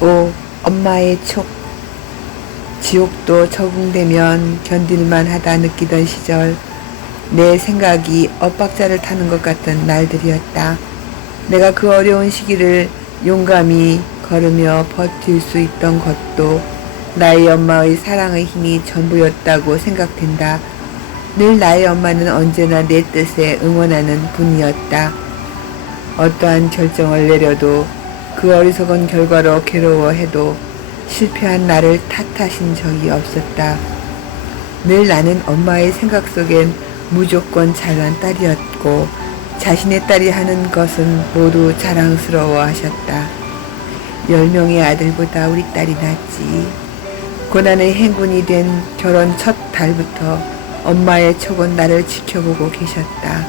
5. 엄마의 촉. 지옥도 적응되면 견딜만 하다 느끼던 시절, 내 생각이 엇박자를 타는 것 같은 날들이었다. 내가 그 어려운 시기를 용감히 걸으며 버틸 수 있던 것도 나의 엄마의 사랑의 힘이 전부였다고 생각된다. 늘 나의 엄마는 언제나 내 뜻에 응원하는 분이었다. 어떠한 결정을 내려도 그 어리석은 결과로 괴로워해도 실패한 나를 탓하신 적이 없었다. 늘 나는 엄마의 생각 속엔 무조건 잘난 딸이었고 자신의 딸이 하는 것은 모두 자랑스러워 하셨다. 10명의 아들보다 우리 딸이 낫지. 고난의 행군이 된 결혼 첫 달부터 엄마의 촉은 나를 지켜보고 계셨다.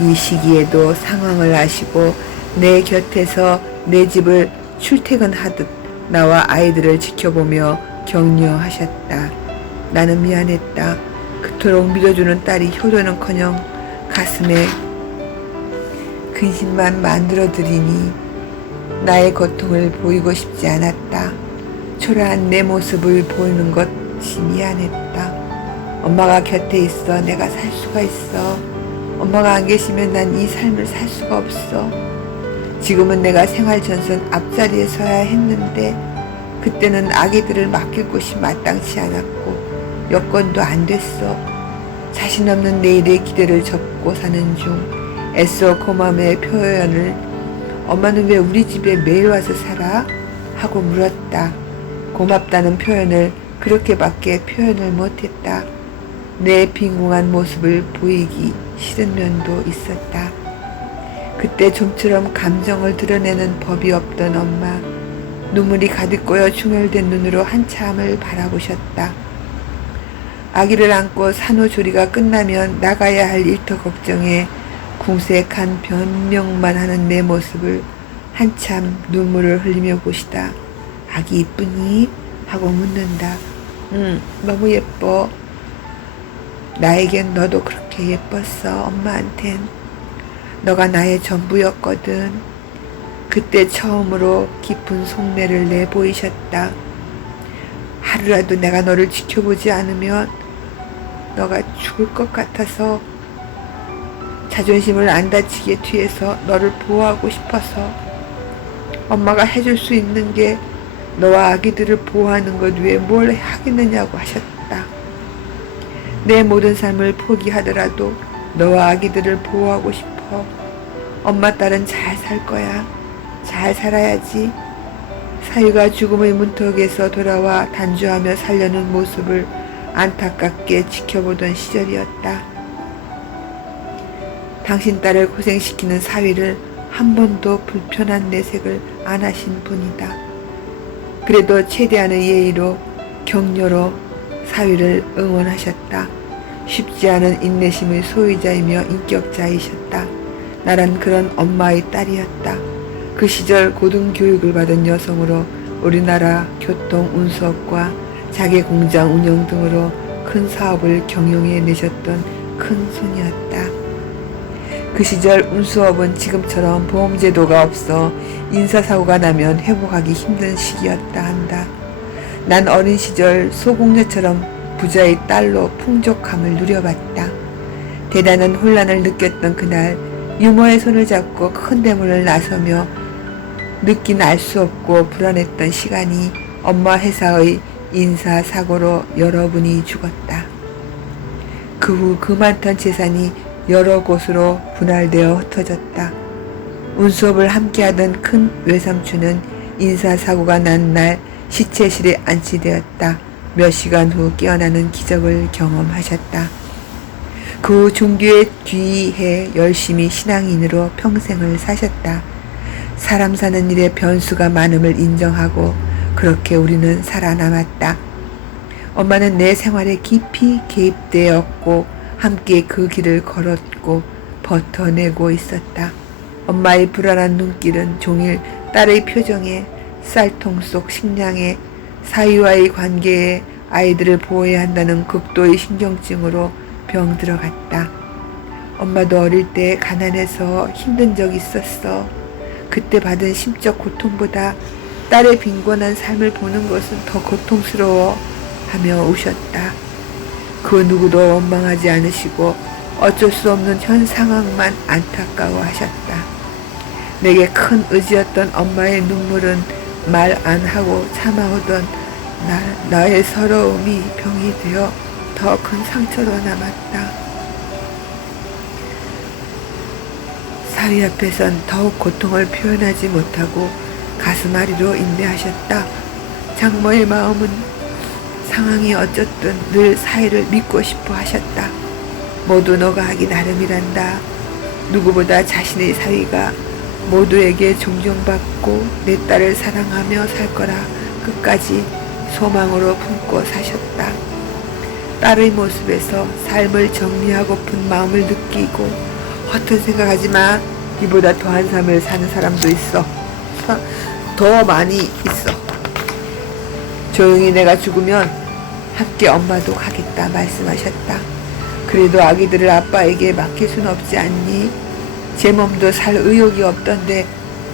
이 시기에도 상황을 아시고 내 곁에서 내 집을 출퇴근하듯 나와 아이들을 지켜보며 격려하셨다. 나는 미안했다. 그토록 믿어주는 딸이 효도는커녕 가슴에 근심만 만들어드리니 나의 고통을 보이고 싶지 않았다. 초라한 내 모습을 보이는 것이 미안했다. 엄마가 곁에 있어 내가 살 수가 있어. 엄마가 안 계시면 난 이 삶을 살 수가 없어. 지금은 내가 생활전선 앞자리에 서야 했는데 그때는 아기들을 맡길 곳이 마땅치 않았고 여건도 안 됐어. 자신 없는 내일의 기대를 접고 사는 중 애써 고마움의 표현을 엄마는 왜 우리 집에 매일 와서 살아? 하고 물었다. 고맙다는 표현을 그렇게밖에 표현을 못했다. 내 빈궁한 모습을 보이기 싫은 면도 있었다. 그때 좀처럼 감정을 드러내는 법이 없던 엄마. 눈물이 가득 고여 충혈된 눈으로 한참을 바라보셨다. 아기를 안고 산후조리가 끝나면 나가야 할 일터 걱정에 궁색한 변명만 하는 내 모습을 한참 눈물을 흘리며 보시다. 아기 이쁘니? 하고 묻는다. 너무 예뻐. 나에겐 너도 그렇게 예뻤어. 엄마한텐. 너가 나의 전부였거든. 그때 처음으로 깊은 속내를 내보이셨다. 하루라도 내가 너를 지켜보지 않으면 너가 죽을 것 같아서 자존심을 안 다치게 뒤에서 너를 보호하고 싶어서 엄마가 해줄 수 있는 게 너와 아기들을 보호하는 것 외에 뭘 하겠느냐고 하셨다. 내 모든 삶을 포기하더라도 너와 아기들을 보호하고 싶어. 엄마 딸은 잘 살 거야. 잘 살아야지. 사유가 죽음의 문턱에서 돌아와 단주하며 살려는 모습을 안타깝게 지켜보던 시절이었다. 당신 딸을 고생시키는 사위를 한 번도 불편한 내색을 안 하신 분이다. 그래도 최대한의 예의로 격려로 사위를 응원하셨다. 쉽지 않은 인내심의 소유자이며 인격자이셨다. 나란 그런 엄마의 딸이었다. 그 시절 고등교육을 받은 여성으로 우리나라 교통 운수업과 자개 공장 운영 등으로 큰 사업을 경영해 내셨던 큰 손이었다. 그 시절 운수업은 지금처럼 보험제도가 없어 인사사고가 나면 회복하기 힘든 시기였다 한다. 난 어린 시절 소공녀처럼 부자의 딸로 풍족함을 누려봤다. 대단한 혼란을 느꼈던 그날 유모의 손을 잡고 큰 대문을 나서며 느낀 알 수 없고 불안했던 시간이 엄마 회사의 인사사고로 여러분이 죽었다. 그 후 그 많던 재산이 여러 곳으로 분할되어 흩어졌다. 운수업을 함께하던 큰 외삼촌은 인사사고가 난 날 시체실에 안치되었다. 몇 시간 후 깨어나는 기적을 경험하셨다. 그 후 종교에 귀해 열심히 신앙인으로 평생을 사셨다. 사람 사는 일에 변수가 많음을 인정하고 그렇게 우리는 살아남았다. 엄마는 내 생활에 깊이 개입되었고 함께 그 길을 걸었고 버텨내고 있었다. 엄마의 불안한 눈길은 종일 딸의 표정에, 쌀통 속 식량에, 사위와의 관계에 아이들을 보호해야 한다는 극도의 신경증으로 병들어갔다. 엄마도 어릴 때 가난해서 힘든 적 있었어. 그때 받은 심적 고통보다 딸의 빈곤한 삶을 보는 것은 더 고통스러워 하며 우셨다. 그 누구도 원망하지 않으시고 어쩔 수 없는 현 상황만 안타까워하셨다. 내게 큰 의지였던 엄마의 눈물은 말 안 하고 참아오던 나의 서러움이 병이 되어 더 큰 상처로 남았다. 사위 앞에선 더욱 고통을 표현하지 못하고 가슴앓이로 인내하셨다. 장모의 마음은 상황이 어쨌든 늘 사위를 믿고 싶어 하셨다. 모두 너가 하기 나름이란다. 누구보다 자신의 사위가 모두에게 존경받고 내 딸을 사랑하며 살 거라 끝까지 소망으로 품고 사셨다. 딸의 모습에서 삶을 정리하고픈 마음을 느끼고 허튼 생각하지 마. 이보다 더한 삶을 사는 사람도 있어. 더 많이 있어. 조용히 내가 죽으면 함께 엄마도 가겠다 말씀하셨다. 그래도 아기들을 아빠에게 맡길 순 없지 않니? 제 몸도 살 의욕이 없던데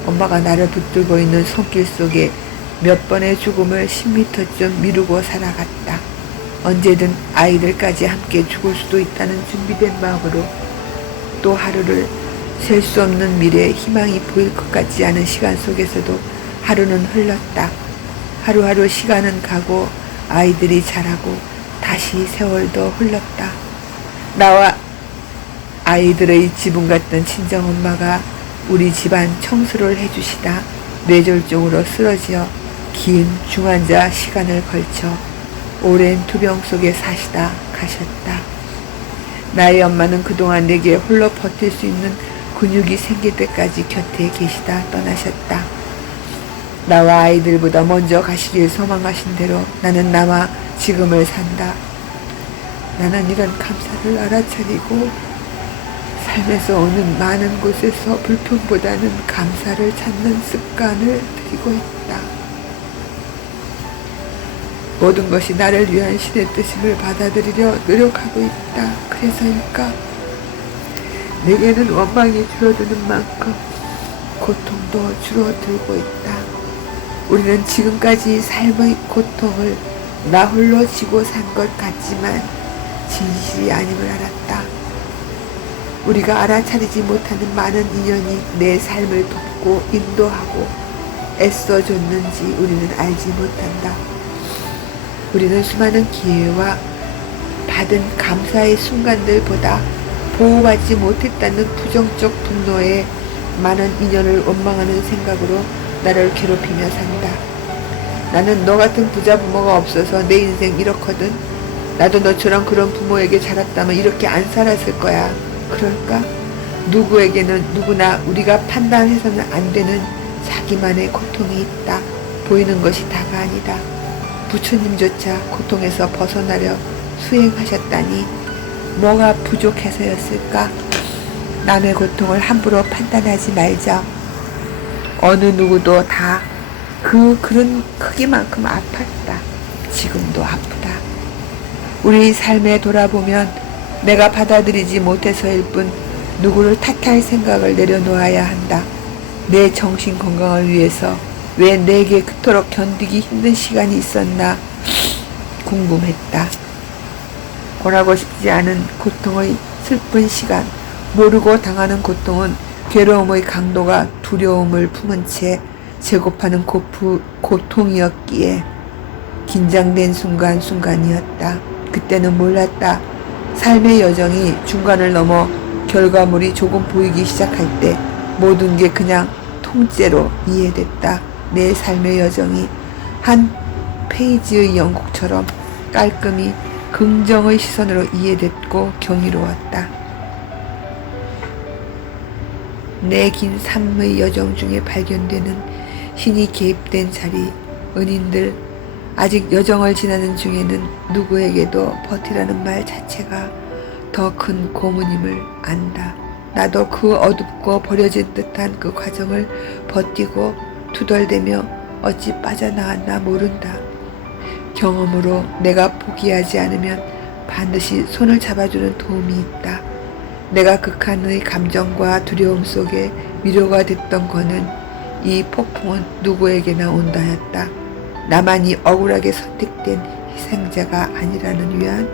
엄마가 나를 붙들고 있는 손길 속에 몇 번의 죽음을 10m쯤 미루고 살아갔다. 언제든 아이들까지 함께 죽을 수도 있다는 준비된 마음으로 또 하루를 셀 수 없는 미래에 희망이 보일 것 같지 않은 시간 속에서도 하루는 흘렀다. 하루하루 시간은 가고 아이들이 자라고 다시 세월도 흘렀다. 나와 아이들의 지붕 같던 친정엄마가 우리 집안 청소를 해주시다 뇌졸중으로 쓰러져 긴 중환자 시간을 걸쳐 오랜 투병 속에 사시다 가셨다. 나의 엄마는 그동안 내게 홀로 버틸 수 있는 근육이 생길 때까지 곁에 계시다 떠나셨다. 나와 아이들보다 먼저 가시길 소망하신 대로 나는 나와 지금을 산다. 나는 이런 감사를 알아차리고 삶에서 오는 많은 곳에서 불평보다는 감사를 찾는 습관을 들이고 있다. 모든 것이 나를 위한 신의 뜻임을 받아들이려 노력하고 있다. 그래서일까? 내게는 원망이 줄어드는 만큼 고통도 줄어들고 있다. 우리는 지금까지 삶의 고통을 나 홀로 지고 산 것 같지만 진실이 아님을 알았다. 우리가 알아차리지 못하는 많은 인연이 내 삶을 돕고 인도하고 애써줬는지 우리는 알지 못한다. 우리는 수많은 기회와 받은 감사의 순간들보다 보호받지 못했다는 부정적 분노에 많은 인연을 원망하는 생각으로 나를 괴롭히며 산다. 나는 너 같은 부자 부모가 없어서 내 인생 이렇거든. 나도 너처럼 그런 부모에게 자랐다면 이렇게 안 살았을 거야. 그럴까? 누구에게는 누구나 우리가 판단해서는 안 되는 자기만의 고통이 있다. 보이는 것이 다가 아니다. 부처님조차 고통에서 벗어나려 수행하셨다니 뭐가 부족해서였을까? 남의 고통을 함부로 판단하지 말자. 어느 누구도 다 그런 크기만큼 아팠다. 지금도 아프다. 우리 삶에 돌아보면 내가 받아들이지 못해서일 뿐 누구를 탓할 생각을 내려놓아야 한다. 내 정신 건강을 위해서 왜 내게 그토록 견디기 힘든 시간이 있었나 궁금했다. 권하고 싶지 않은 고통의 슬픈 시간, 모르고 당하는 고통은 괴로움의 강도가 두려움을 품은 채 제곱하는 고통이었기에 긴장된 순간순간이었다. 그때는 몰랐다. 삶의 여정이 중간을 넘어 결과물이 조금 보이기 시작할 때 모든 게 그냥 통째로 이해됐다. 내 삶의 여정이 한 페이지의 연극처럼 깔끔히 긍정의 시선으로 이해됐고 경이로웠다. 내 긴 삶의 여정 중에 발견되는 신이 개입된 자리, 은인들, 아직 여정을 지나는 중에는 누구에게도 버티라는 말 자체가 더 큰 고문임을 안다. 나도 그 어둡고 버려진 듯한 그 과정을 버티고 투덜대며 어찌 빠져나왔나 모른다. 경험으로 내가 포기하지 않으면 반드시 손을 잡아주는 도움이 있다. 내가 극한의 감정과 두려움 속에 위로가 됐던 거는 이 폭풍은 누구에게나 온다였다. 나만이 억울하게 선택된 희생자가 아니라는 위안.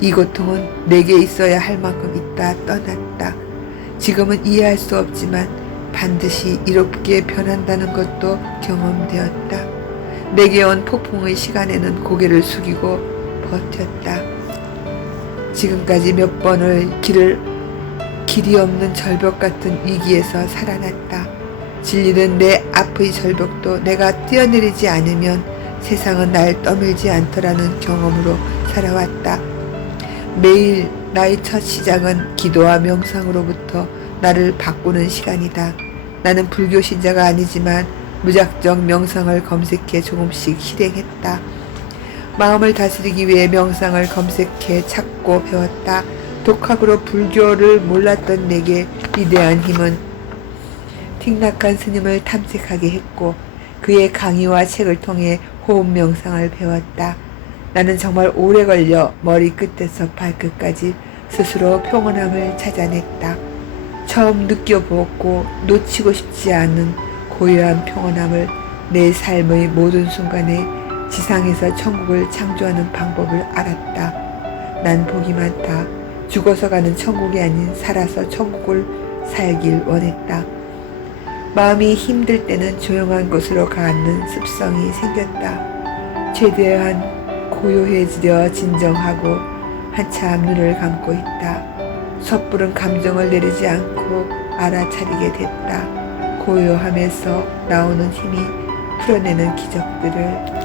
이 고통은 내게 있어야 할 만큼 있다 떠났다. 지금은 이해할 수 없지만 반드시 이롭게 변한다는 것도 경험되었다. 내게 온 폭풍의 시간에는 고개를 숙이고 버텼다. 지금까지 몇 번을 길이 없는 절벽 같은 위기에서 살아났다. 진리는 내 앞의 절벽도 내가 뛰어내리지 않으면 세상은 날 떠밀지 않더라는 경험으로 살아왔다. 매일 나의 첫 시작은 기도와 명상으로부터 나를 바꾸는 시간이다. 나는 불교 신자가 아니지만 무작정 명상을 검색해 조금씩 실행했다. 마음을 다스리기 위해 명상을 검색해 찾고 배웠다. 독학으로 불교를 몰랐던 내게 위대한 힘은 틱낙한 스님을 탐색하게 했고 그의 강의와 책을 통해 호흡 명상을 배웠다. 나는 정말 오래 걸려 머리끝에서 발끝까지 스스로 평온함을 찾아냈다. 처음 느껴보았고 놓치고 싶지 않은 고요한 평온함을 내 삶의 모든 순간에 지상에서 천국을 창조하는 방법을 알았다. 난 복이 많다. 죽어서 가는 천국이 아닌 살아서 천국을 살길 원했다. 마음이 힘들 때는 조용한 곳으로 가는 습성이 생겼다. 최대한 고요해지려 진정하고 한참 눈을 감고 있다. 섣부른 감정을 내리지 않고 알아차리게 됐다. 고요함에서 나오는 힘이 풀어내는 기적들을